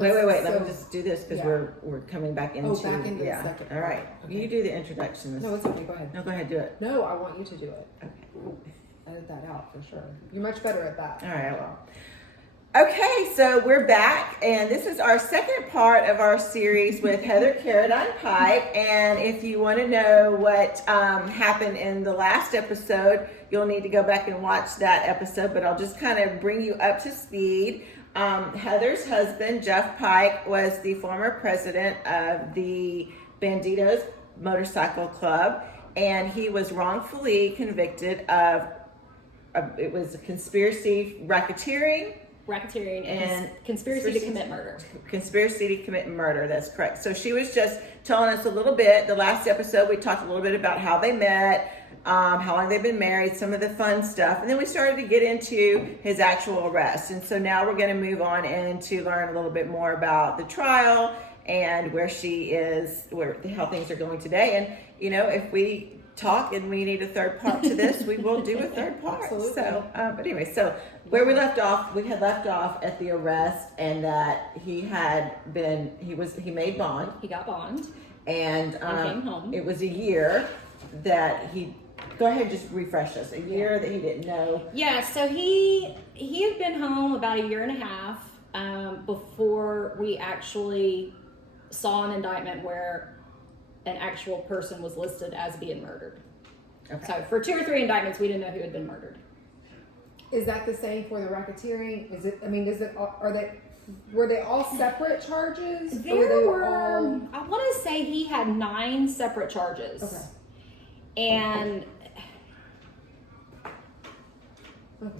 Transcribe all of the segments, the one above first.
Wait. So, Let me just do this because we're coming back into. back into the second All right. part. You do the introduction. No, it's okay. Go ahead. No, go ahead. Do it. No, I want you to do it. Okay. Edit that out for sure. You're much better at that. All right. Well. Okay, so we're back, and this is our second part of our series with Heather Pike. And if you want to know what happened in the last episode, you'll need to go back and watch that episode. But I'll just kind of bring you up to speed. Heather's husband, Jeff Pike, was the former president of the Bandidos Motorcycle Club, and he was wrongfully convicted of it was a conspiracy, racketeering and conspiracy to commit murder. Conspiracy to commit murder, that's correct. So she was just telling us a little bit. The last episode, we talked a little bit about how they met, how long they've been married, some of the fun stuff. And then we started to get into his actual arrest. And so now we're going to move on and to learn a little bit more about the trial and where she is, how things are going today. And, you know, if we talk and we need a third part to this, we will do a third part. Absolutely. So, but anyway, so where we left off at the arrest, and that he made bond. He got bond And came home. It was a year that go ahead and just refresh us. A year that he didn't know. Yeah, so he had been home about a year and a half before we actually saw an indictment where an actual person was listed as being murdered. Okay. So for 2 or 3 indictments, we didn't know who had been murdered. Is that the same for the racketeering? Were they all separate charges? There were, I want to say he had 9 separate charges. Okay. And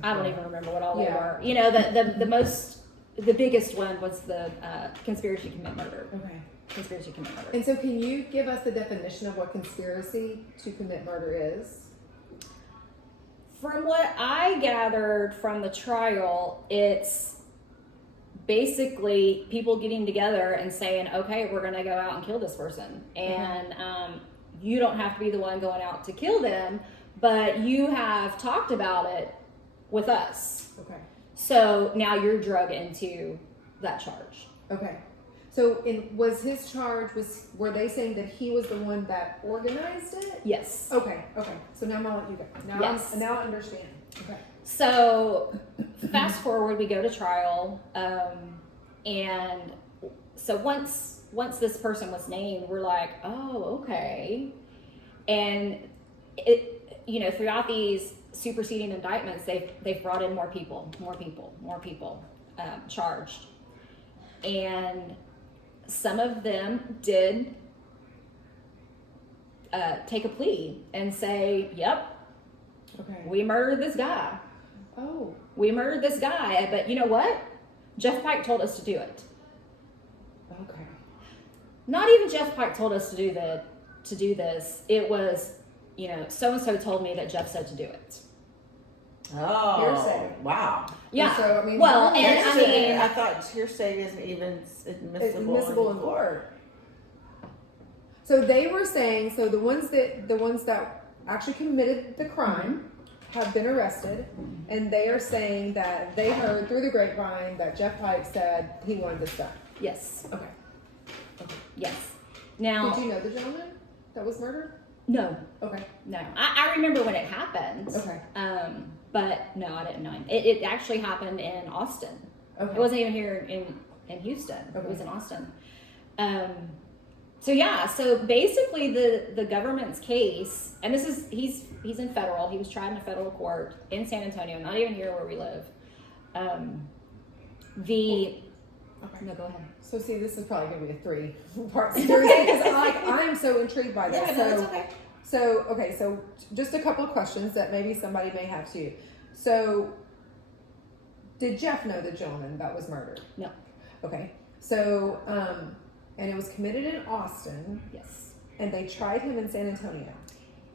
I don't even remember what all they were. You know, the biggest one was the conspiracy to commit murder. Okay. Conspiracy to commit murder. And so can you give us the definition of what conspiracy to commit murder is? From what I gathered from the trial, it's basically people getting together and saying, okay, we're going to go out and kill this person. And you don't have to be the one going out to kill them, but you have talked about it with us. Okay. So now you're drug into that charge. Okay. So was his charge, were they saying that he was the one that organized it? Yes. Okay. So now I'm gonna let you go. Now I understand. Okay. So fast forward, we go to trial. And so once this person was named, we're like, oh, okay. And it, you know, throughout these superseding indictments, they've brought in more people charged. And some of them did take a plea and say, yep, Okay. we murdered this guy. Oh. We murdered this guy, but you know what? Jeff Pike told us to do it. Okay. Not even Jeff Pike told us to do this. It was, you know, so-and-so told me that Jeff said to do it. Oh, Hearsay. Wow. Yeah. So, I mean, well, and I mean, I thought hearsay isn't even admissible in court. So they were saying, so the ones that actually committed the crime have been arrested, and they are saying that they heard through the grapevine that Jeff Pike said he wanted this done. yes, Okay. yes. Now, Did you know the gentleman that was murdered? no, Okay. no. I remember when it happened. Okay. But no, I didn't know him. It actually happened in Austin. Okay. It wasn't even here in Houston. Okay. It was in Austin. So yeah, so basically the government's case, and this is he's in federal. He was tried in a federal court in San Antonio, not even here where we live. Okay. No, go ahead. So see, this is probably going to be a 3-part series because I'm so intrigued by this. Yeah, no, it's okay. So just a couple of questions that maybe somebody may have too. So, did Jeff know the gentleman that was murdered? No. Okay. So, and it was committed in Austin, Yes. and they tried him in San Antonio.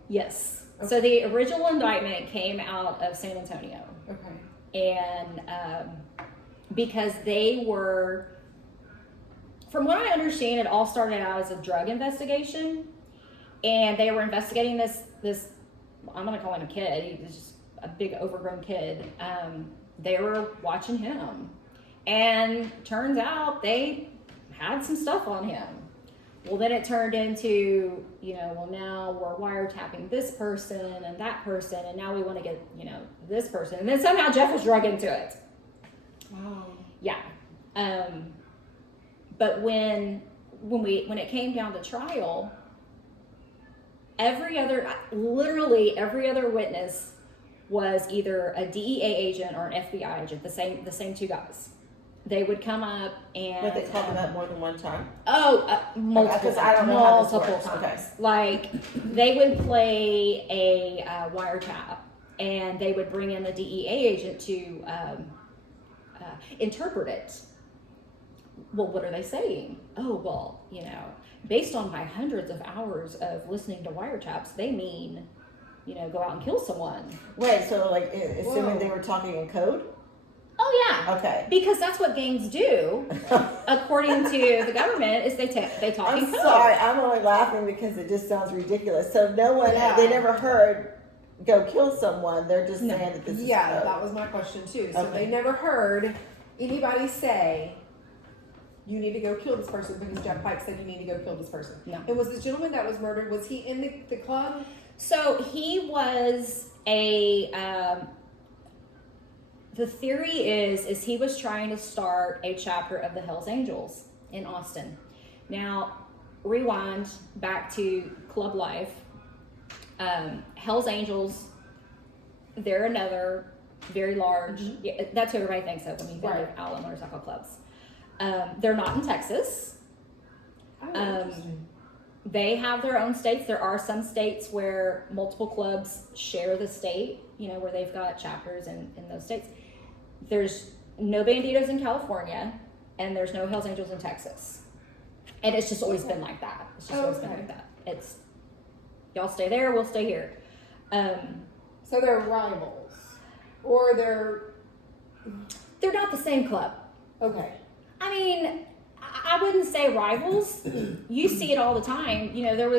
Yes. Okay. So the original indictment came out of San Antonio. Okay. And because they were, from what I understand, it all started out as a drug investigation, and they were investigating this I'm gonna call him a kid. He was just a big overgrown kid. They were watching him, And turns out they had some stuff on him. Well, then it turned into, well, now we're wiretapping this person and that person, and now we want to get, this person. And then somehow Jeff was drug into it. Wow. Yeah. But when it came down to trial, literally every other witness was either a DEA agent or an FBI agent, the same two guys. They would come up and... But they called them up more than one time? Multiple Because I don't know how this multiple works. times. Okay. Like, they would play a wiretap, and they would bring in a DEA agent to interpret it. Well, what are they saying? Oh, well, based on my hundreds of hours of listening to wiretaps, they mean, go out and kill someone. Wait, so like, assuming Whoa. they were talking in code? Oh, yeah. Okay. Because that's what gangs do, according to the government, is they talk I'm in code. sorry, I'm only laughing because it just sounds ridiculous. So no one, Yeah. they never heard go kill someone. They're just No. saying that this is Yeah, code. that was my question too. So Okay. they never heard anybody say, you need to go kill this person because Jeff Pike said you need to go kill this person. No. And was the gentleman that was murdered, was he in the club? So he was the theory is he was trying to start a chapter of the Hells Angels in Austin. Now, rewind back to club life. Hells Angels, they're another very large, yeah, that's what everybody thinks of when you think Right. of outlaw motorcycle clubs. They're not in Texas. Oh, Um, interesting. They have their own states. There are some states where multiple clubs share the state, where they've got chapters in those states. There's no Bandidos in California, and there's no Hells Angels in Texas. And it's just always been like that. It's just always been Okay. like that. It's, y'all stay there, we'll stay here. So they're rivals, or they're They're not the same club. okay. I mean, I wouldn't say rivals. You see it all the time. There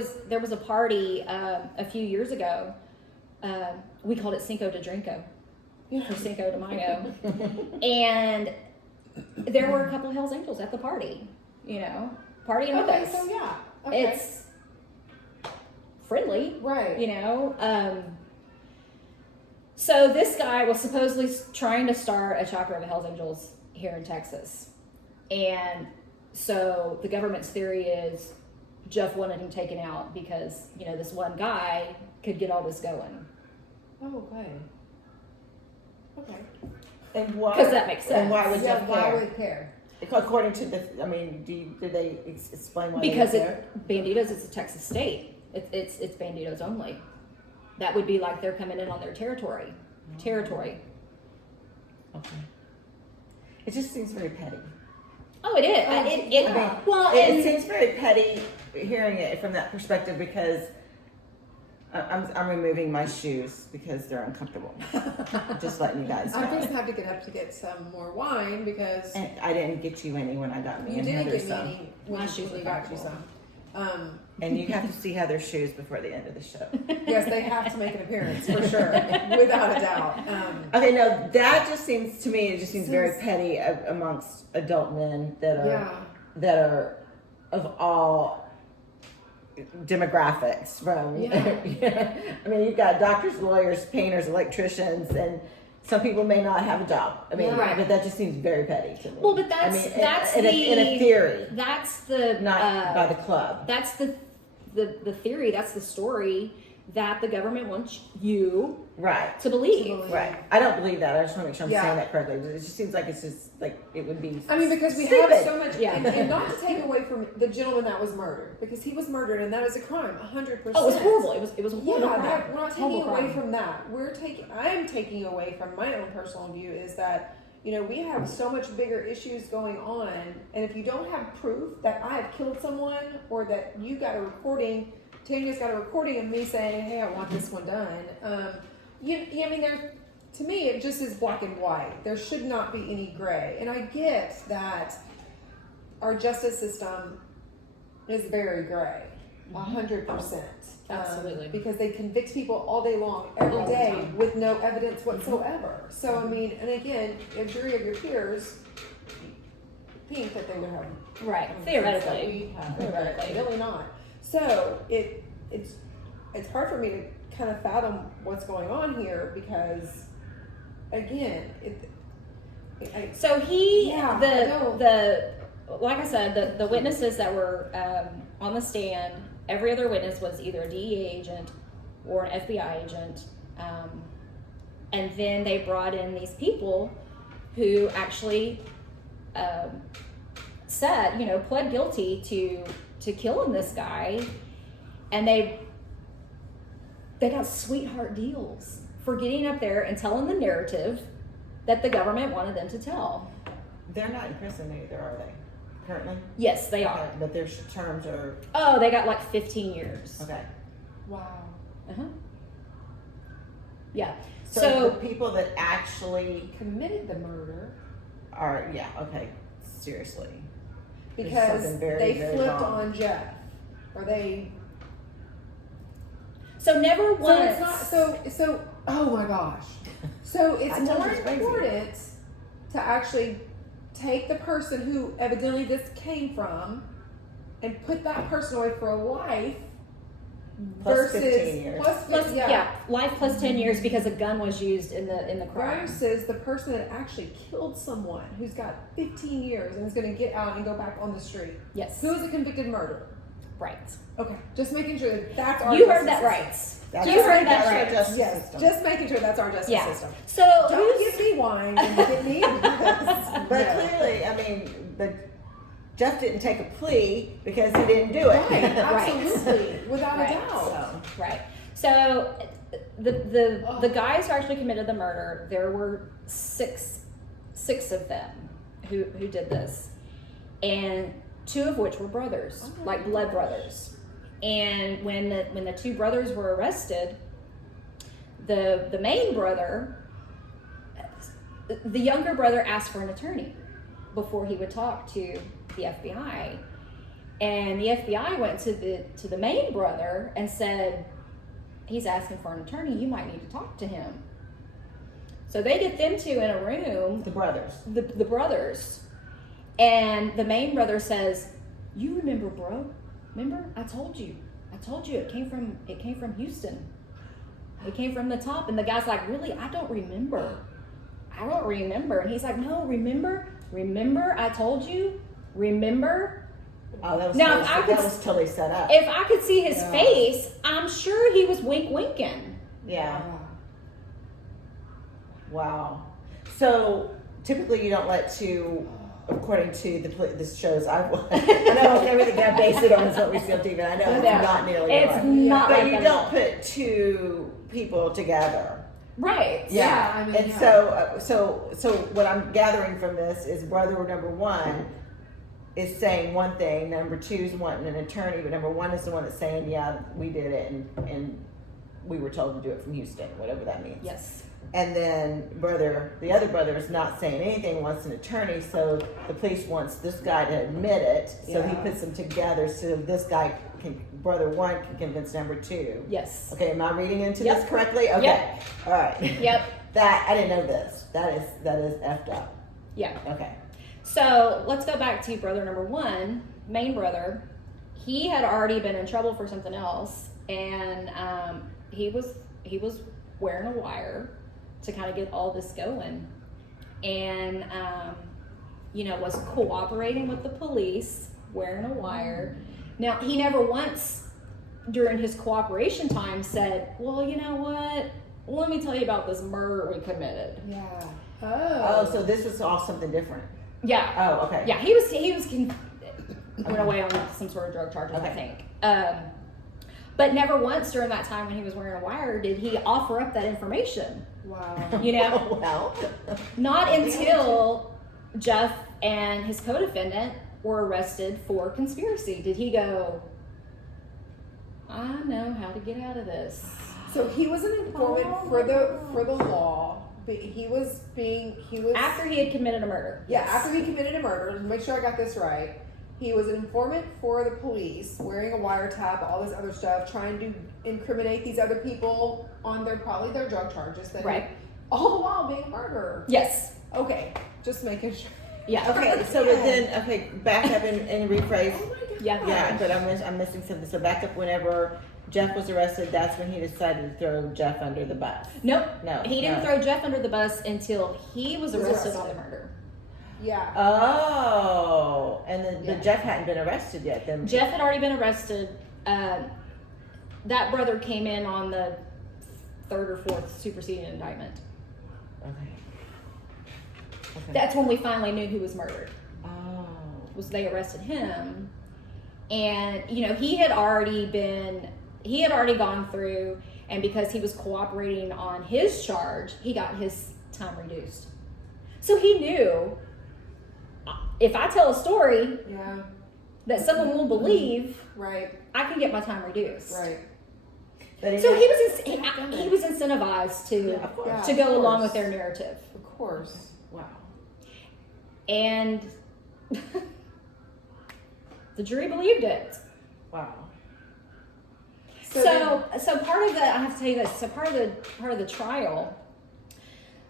was a party a few years ago. We called it Cinco de Drinko, for Cinco de Mayo, and there were a couple of Hells Angels at the party. Partying with Okay, us. so yeah, okay. It's friendly, right. So this guy was supposedly trying to start a chapter of the Hells Angels here in Texas. And so the government's theory is Jeff wanted him taken out because, this one guy could get all this going. Oh, okay. Okay. And why? 'Cause that makes And why would Yeah, Jeff why care? would it care? According to did they explain why Because they care? Bandidos is a Texas state. It's Bandidos only. That would be like they're coming in on their territory. Okay. It just seems very petty. Oh, it is. yeah. It seems very petty hearing it from that perspective because I'm removing my shoes because they're uncomfortable. Just letting you guys know. I just have to get up to get some more wine because And I didn't get you any when I got me you and didn't Heather get me some. any when My you shoes usually are got you comfortable. some. And you have to see Heather's shoes before the end of the show. Yes, they have to make an appearance for sure, without a doubt. Okay, no, that just seems to me. It just seems very Seems- petty amongst adult men that are Yeah. that are of all demographics. From Yeah. I mean, you've got doctors, lawyers, painters, electricians, and some people may not have a job. I mean, Right. but that just seems very petty to me. Well, but I that's mean, that's in a theory, That's the not by the club. That's the theory. That's the story that the government wants you Right. to believe. To believe. Right. I don't believe that. I just want to make sure I'm Yeah. saying that correctly. It just seems like it's just like it would be. I mean, because we stupid. have so much, Yeah. and not to take away from the gentleman that was murdered, because he was murdered, and that is a crime, 100%. Oh, it was horrible. It was a Yeah, horrible crime. we're not Horrible taking away crime. from that. I am taking away from my own personal view is that, we have so much bigger issues going on, and if you don't have proof that I have killed someone or that you got a recording, Tanya's got a recording of me saying, hey, I want this one done. I mean, to me, it just is black and white. There should not be any gray. And I get that our justice system is very gray, 100%. Absolutely. Because they convict people all day long, every All the day, time. with no evidence whatsoever. So, I mean, and again, a jury of your peers, think that they would have. Right. that Theoretically. we have, theoretically, really not. So it's hard for me to kind of fathom what's going on here because, again, So he, Yeah, I know. like I said, the witnesses that were on the stand, every other witness was either a DEA agent or an FBI agent. And then they brought in these people who actually said, pled guilty to killing this guy. And they got sweetheart deals for getting up there and telling the narrative that the government wanted them to tell. They're not in prison either, are they? Currently? Yes, they are. Okay, but their terms are Oh, they got like 15 years. okay. wow. Uh-huh. Yeah. So, So, the people that actually Committed the murder are okay. Seriously, There's because something very, they very flipped wrong. on Jeff. Or they. never So once. it's not. So. Oh my gosh. So it's I told more you it's crazy. important to actually take the person who evidently this came from and put that person away for life Plus versus 15 years. Plus, life plus 10 years because a gun was used in the crime. versus the person that actually killed someone who's got 15 years and is going to get out and go back on the street. Yes. Who is a convicted murderer? Right. Okay, just making sure that that's our You heard justice that system. right. That's You heard that that's our right. justice Yes, system. just making sure that's our justice Yeah. system. So Don't who's give me wine and get me. But clearly, but Jeff didn't take a plea because he didn't do it. Right, absolutely, without Right. a doubt. right. So the guys who actually committed the murder, there were six of them who did this, and two of which were brothers, like blood brothers. And when the two brothers were arrested, the main brother, the younger brother asked for an attorney before he would talk to the FBI. And the FBI went to the main brother and said, he's asking for an attorney, you might need to talk to him. So they get them two in a room, The brothers. the brothers, and the main brother says, you remember, bro? Remember? I told you it came from Houston. It came from the top. And the guy's like, really? I don't remember. And he's like, no, remember, I told you, remember. Oh, that was Now, totally, if I could- that was totally set up. If I could see his Yeah. face, I'm sure he was winking. Yeah. Wow. So typically you don't let two, according to the shows I've watched. I know everything I base it on is what we see on TV. I know it's No. not nearly It's right. not But like you that. don't put two people together. Right. Yeah, I mean, and yeah. so what I'm gathering from this is brother number one is saying one thing, number two is wanting an attorney, but number one is the one that's saying, yeah, we did it, and we were told to do it from Houston, whatever that means. Yes. And then the other brother is not saying anything, wants an attorney, so the police wants this guy to admit it, so he Yeah. puts them together so this guy brother one can convince number two. Yes. Okay, am I reading into Yep. this correctly? Okay. Yep. All right. Yep. That, I didn't know this. That is effed up. Yeah. Okay. So let's go back to brother number one, main brother. He had already been in trouble for something else, and he was wearing a wire to kind of get all this going, and was cooperating with the police, wearing a wire. Now, he never once during his cooperation time said, well, you know what? Let me tell you about this murder we committed. Yeah. Oh, so this was all something different. Yeah. Oh, okay. Yeah, he went away on some sort of drug charges, Okay. I think. But never once during that time when he was wearing a wire did he offer up that information. Wow. You know, Well. not until Jeff and his co-defendant were arrested for conspiracy did he go, I know how to get out of this. So he was an informant for the law, but he was After he had committed a murder. Yeah, after he committed a murder, to make sure I got this right, he was an informant for the police, wearing a wiretap, all this other stuff, trying to incriminate these other people on probably their drug charges. Right. All the while being a murderer. Yes. Okay, just making sure. Yeah. Okay, so but then, okay, back up and rephrase. Oh my God. Yeah. Yeah, but I'm missing something. So back up whenever Jeff was arrested, that's when he decided to throw Jeff under the bus. Nope. No, He didn't no. throw Jeff under the bus until he was He was arrested on arrested. the murder. Yeah. Oh, and then Yeah. but Jeff hadn't been arrested yet. Then Jeff had already been arrested. That brother came in on the third or fourth superseding indictment. Okay. Okay. That's when we finally knew who was murdered. Oh. Was they arrested him, and you know he had already gone through, and because he was cooperating on his charge, he got his time reduced. So he knew, if I tell a story Yeah. that someone will believe, Right. I can get my time reduced. Right. But So he Yeah. was incentivized to Yeah, of course. Yeah. to go Of along course. with their narrative, Of course. Wow. and the jury believed it. Wow. So part of the I have to tell you this. So part of the trial.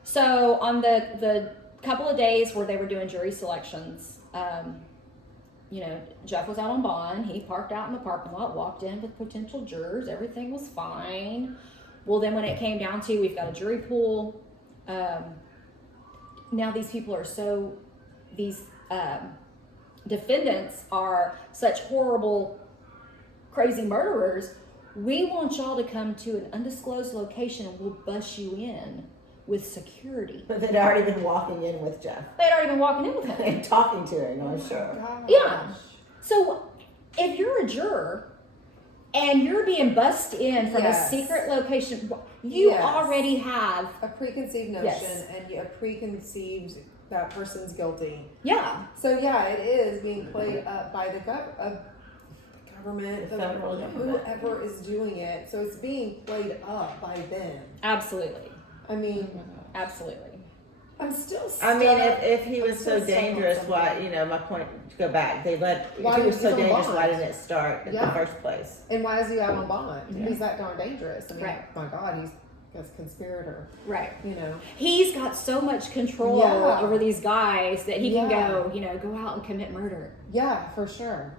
So on the couple of days where they were doing jury selections, you know, Jeff was out on bond. He parked out in the parking lot, walked in with potential jurors. Everything was fine. Well, then when it came down to we've got a jury pool. Now these people are these defendants are such horrible, crazy murderers. We want y'all to come to an undisclosed location and we'll bus you in with security. But they'd already been walking in with Jeff They'd already been walking in with him. and talking to him, I'm sure. Gosh. Yeah. So if you're a juror and you're being bussed in from Yes. a secret location, you Yes. already have, A preconceived notion Yes. and a preconceived that person's guilty. yeah, So yeah, it is being played up by the government, The federal government. whoever is doing it. So it's being played up by them. absolutely. I mean, Absolutely. I'm still stuck. I mean, if he was I'm so still stuck on dangerous, something. why, you know, my point, to go back, they let, if Why he was was so he on dangerous, bond? why didn't it start in the Yeah. first place? And why is he out on bond? Yeah. He's that darn dangerous. I mean, Right. my God, he's a conspirator. Right. You know. He's got so much control Yeah. over these guys that he can Yeah. go, you know, go out and commit murder. Yeah, for sure.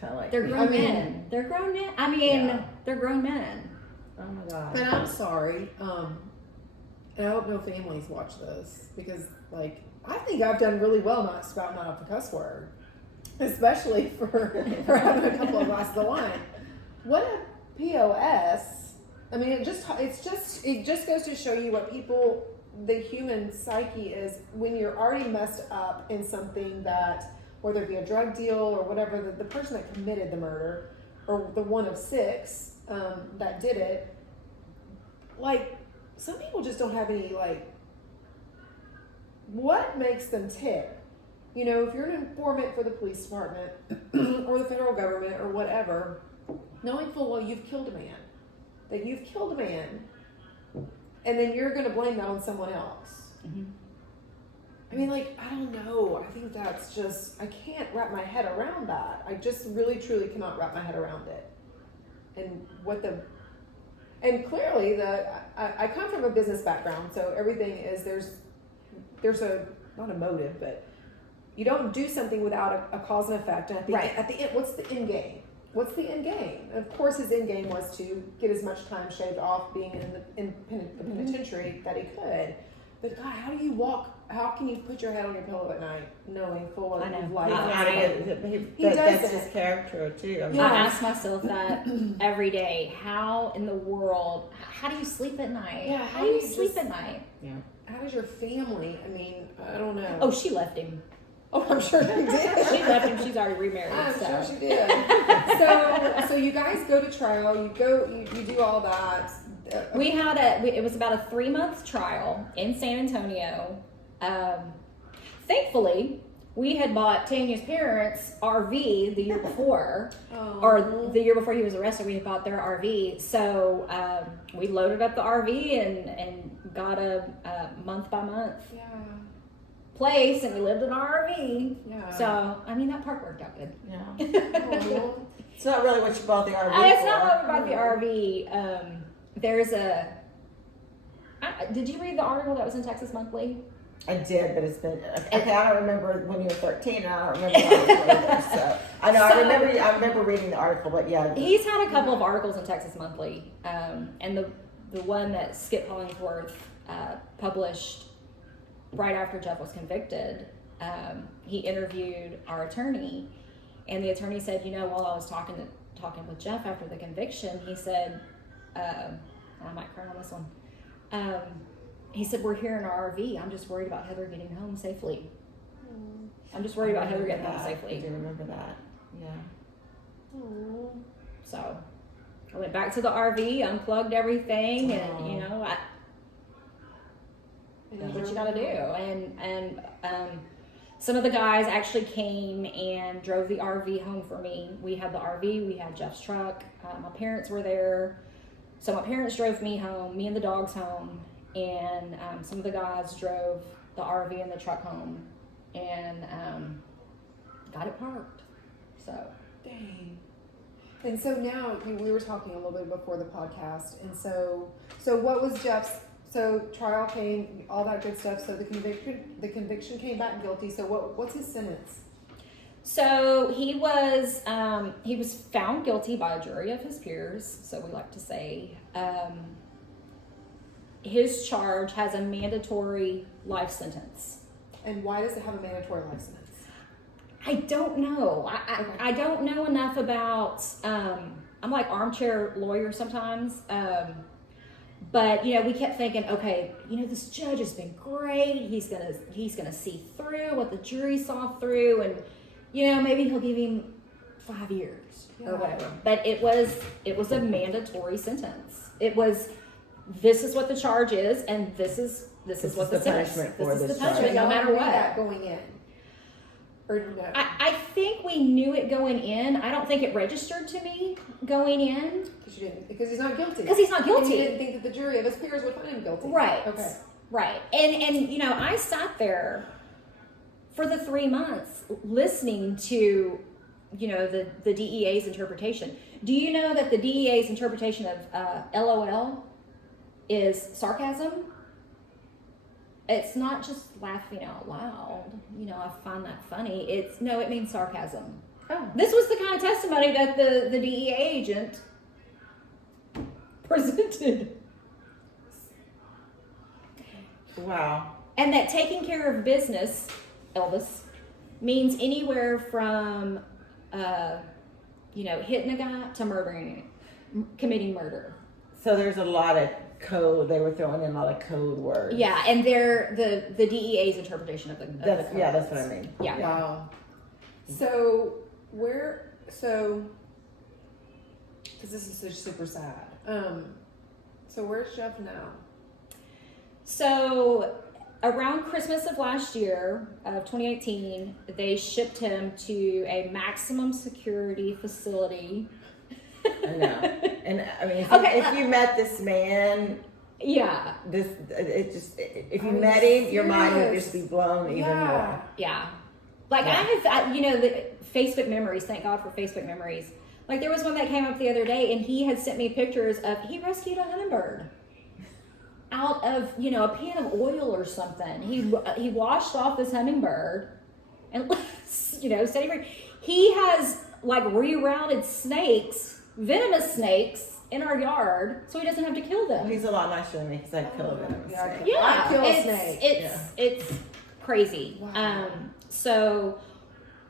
Kind of like, They're grown I mean- men. They're grown men. I mean, Yeah. they're grown men. oh my God. And I'm sorry. And I hope no families watch this because, like, I think I've done really well not spouting out the cuss word, especially for having a couple of glasses of wine. What a POS! I mean, it just goes to show you what the human psyche is when you're already messed up in something that, whether it be a drug deal or whatever, the person that committed the murder or the one of six that did it, like. Some people just don't have any, like, what makes them tick? You know, if you're an informant for the police department or the federal government or whatever, knowing full well you've killed a man, and then you're going to blame that on someone else. Mhm. I mean, like, I don't know. I think that's just, I can't wrap my head around that. I just really, truly cannot wrap my head around it. And clearly, I come from a business background, so everything is there's not a motive, but you don't do something without a cause and effect. And at the end, what's the end game? What's the end game? And of course, his end game was to get as much time shaved off being in the penitentiary that he could. But God, how can you put your head on your pillow at night knowing full well I know. you've lied? He does that's that. his character too. I mean, Yeah. I ask myself that every day. How in the world, how do you sleep at night? Yeah, How do you sleep at night? How does your family? I mean, I don't know. Oh, she left him. Oh, I'm sure she did. She left him. She's already remarried. I'm so. sure she did. So you guys go to trial. You do all that. It was about a 3-month trial in San Antonio. Thankfully, we had bought Tanya's parents' RV the year before, or the year before he was arrested. We had bought their RV, so we loaded up the RV and got a month by month place, and we lived in our RV. Yeah. So I mean that part worked out good. yeah. Oh, It's not really what you bought the RV It's for. not what we bought the RV. There's a. Did you read the article that was in Texas Monthly? I did, but it's been okay. I don't remember when you were 13, and I don't remember when I was older. So I know I remember reading the article, but yeah, he's had a couple of articles in Texas Monthly, and the one that Skip Hollingsworth published right after Jeff was convicted. He interviewed our attorney, and the attorney said, while I was talking with Jeff after the conviction, he said, I might cry on this one. He said, we're here in our RV. I'm just worried about Heather getting home safely. I'm just worried about Heather getting home safely. I do remember that. Yeah. So I went back to the RV, unplugged everything, and what you got to do. And some of the guys actually came and drove the RV home for me. We had the RV, we had Jeff's truck. My parents were there. So my parents drove me home, me and the dogs home. And some of the guys drove the RV and the truck home and got it parked. So. Dang. And so now we were talking a little bit before the podcast. And so what was Jeff's, so trial came, all that good stuff. So the conviction came back guilty. So what's his sentence? So he was found guilty by a jury of his peers. So we like to say, his charge has a mandatory life sentence. And why does it have a mandatory life sentence? I don't know. I don't know enough about, I'm like armchair lawyer sometimes. But we kept thinking, okay, this judge has been great. He's gonna see through what the jury saw through, and maybe he'll give him 5 years or whatever. But it was a mandatory sentence. It was, this is what the charge is, and this is what the punishment for this charge. No matter what. That going in. Or no? I think we knew it going in. I don't think it registered to me going in. Because he's not guilty. Because he's not guilty. And you didn't think that the jury of his peers would find him guilty. Right. Okay. Right. And I sat there for the 3 months listening to, the DEA's interpretation. Do you know that the DEA's interpretation of LOL is sarcasm? It's not just laughing out loud. I find that funny. It means sarcasm. Oh. This was the kind of testimony that the DEA agent presented. Wow. And that taking care of business, Elvis, means anywhere from, hitting a guy to committing murder. So there's a lot of code. They were throwing in a lot of code words. Yeah, and they're the DEA's interpretation of the code. That's what I mean. Yeah. Wow. So because this is so super sad. So where's Jeff now? So around Christmas of last year, of 2018, they shipped him to a maximum security facility. I know. And I mean, if you met this man, yeah, if you met him, your mind would just be blown even more. Yeah. Like I have, the Facebook memories. Thank God for Facebook memories. Like there was one that came up the other day, and he had sent me pictures of he rescued a hummingbird out of a pan of oil or something. He washed off this hummingbird, and steady free. He has like rerouted snakes, venomous snakes, in our yard, so he doesn't have to kill them. He's a lot nicer than me because I'd kill a venomous snake. Yeah, I'd kill a snake. It's crazy. Wow. So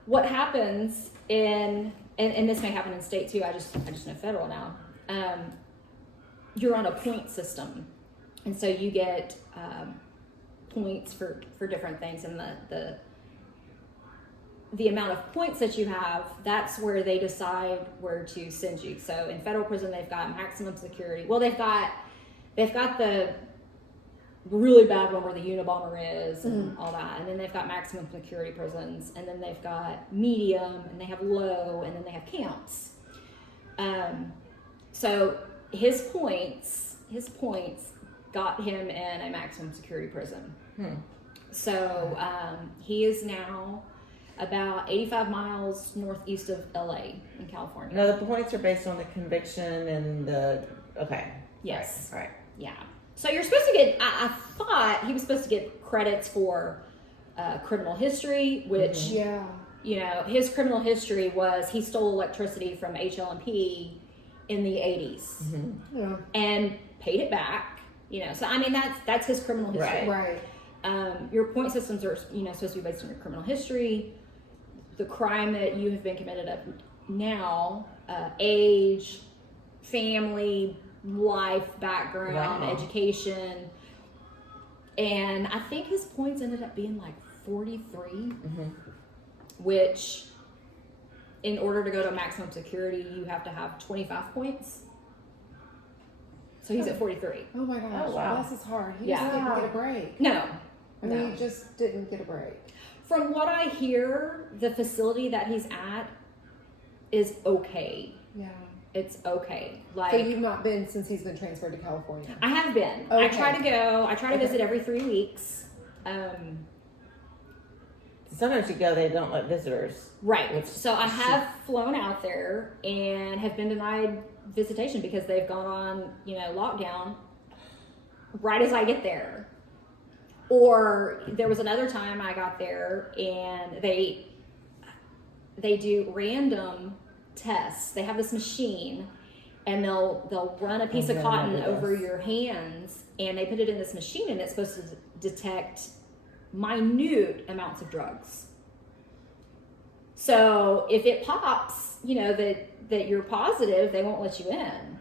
what happens and this may happen in state too. I just know federal now. You're on a point system, and so you get points for different things, and the amount of points that you have, that's where they decide where to send you. So in federal prison, they've got maximum security. Well, they've got the really bad one where the Unabomber is and all that, and then they've got maximum security prisons, and then they've got medium, and they have low, and then they have camps. So his points got him in a maximum security prison. So he is now about 85 miles northeast of LA in California. Now the points are based on the conviction and the okay. Yes. Right. Yeah. So you're supposed to get, I thought he was supposed to get credits for criminal history, which, Yeah. you know, his criminal history was he stole electricity from HL&P in the 80s Yeah. and paid it back, you know. So, I mean, that's his criminal history. Right. Your point systems are, you know, supposed to be based on your criminal history, the crime that you have been committed of now, age, family, life, background, education. And I think his points ended up being like 43, which in order to go to maximum security, you have to have 25 points. So he's at 43. Oh my gosh. Oh, wow. This is hard. He Yeah. just didn't get a break. No. I mean, he just didn't get a break. From what I hear, the facility that he's at is okay. Yeah. It's okay. So Like, you've not been since he's been transferred to California? I have been. Okay. I try to go. I try to Okay. visit every 3 weeks. Sometimes you go, they don't let visitors. Right. Which- So I have flown out there and have been denied visitation because they've gone on, you know, lockdown right as I get there. Or there was another time I got there and they do random tests. They have this machine and they'll run a piece of yeah, cotton remember over this. your hands and they put it in this machine and it's supposed to detect minute amounts of drugs. So if it pops, you know, that you're positive, they won't let you in.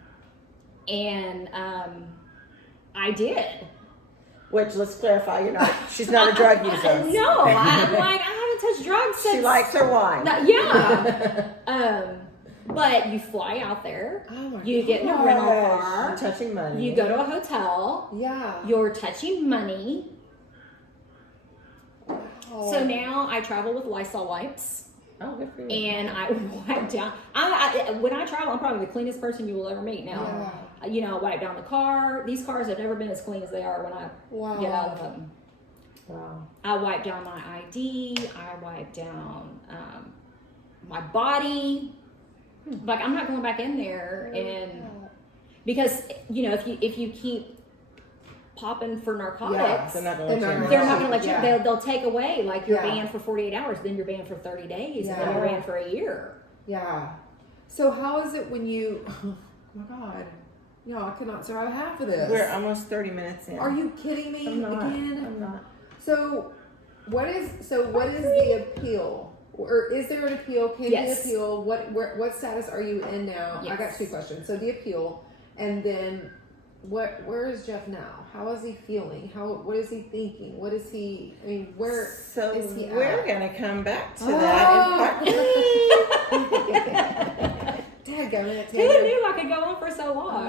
And I did. Which, let's clarify, she's not a drug user. No, I'm like, I haven't touched drugs since. She likes her wine. Yeah. But you fly out there. Oh my You get in a rental You're car. touching money. You go to a hotel. Yeah. You're touching money. Oh. So now I travel with Lysol wipes. Oh, good for you. And I wipe down. When I travel, I'm probably the cleanest person you will ever meet. Now, you know, I wipe down the car. These cars have never been as clean as they are when I get out of them. Wow. I wipe down my ID. I wipe down my body. Like, I'm not going back in there, and because, you know, if you keep popping for narcotics, They're not going to let you in. they're not going to let you. Yeah. They'll take away, like, you're Yeah. banned for 48 hours, then you're banned for 30 days, and then Yeah. you're banned for a year. Yeah. So how is it when you? Oh my God. No, I could not survive half of this. We're almost 30 minutes in. Are you kidding me I'm not. again? I'm not. So what is the appeal? Or is there an appeal? Can Yes. you appeal? What status are you in now? I got Yes. 2 questions. So the appeal, and then where is Jeff now? How is he feeling? What is he thinking? What is he? I mean, where So is he we're at? going to come back to that in part 3. Dadgummit, Who Taylor. knew I could go on for so long?